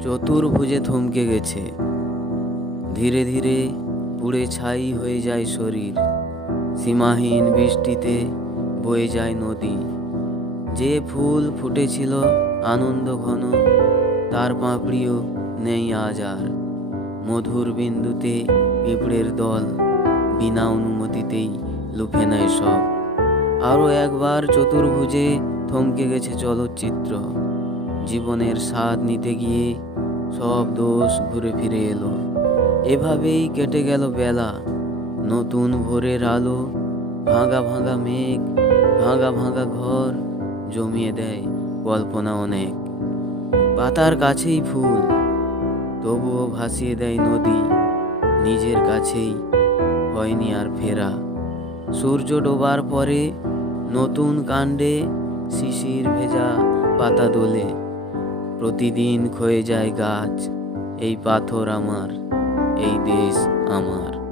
চতুর্ভুজে থমকে গেছে। ধীরে ধীরে পুড়ে ছাই হয়ে যায় শরীর। সীমাহীন বৃষ্টিতে বয়ে যায় নদী। যে ফুল ফুটেছিল আনন্দ ঘন, তার পাপড়িও নেই আজ আর। মধুর বিন্দুতে পিঁপড়ের দল বিনা অনুমতিতেই লুফে নেয় সব। আরও একবার চতুর্ভুজে থমকে গেছে চলচ্চিত্র। জীবনের স্বাদ নিতে গিয়ে সব দোষ ঘুরে ফিরে এলো। এভাবেই কেটে গেল বেলা। নতুন ভোরের আলো, ভাঙা ভাঙা মেঘ, ভাঙা ভাঙা ঘর জমিয়ে দেয় কল্পনা অনেক। পাতার কাছেই ফুল, তবুও ভাসিয়ে দেয় নদী। নিজের কাছেই হয়নি আর ফেরা। সূর্য ডোবার পরে নতুন কাণ্ডে শিশির ভেজা পাতা দোলে। প্রতিদিন ক্ষয়ে যায় গাছ। এই পাথর আমার, এই দেশ আমার।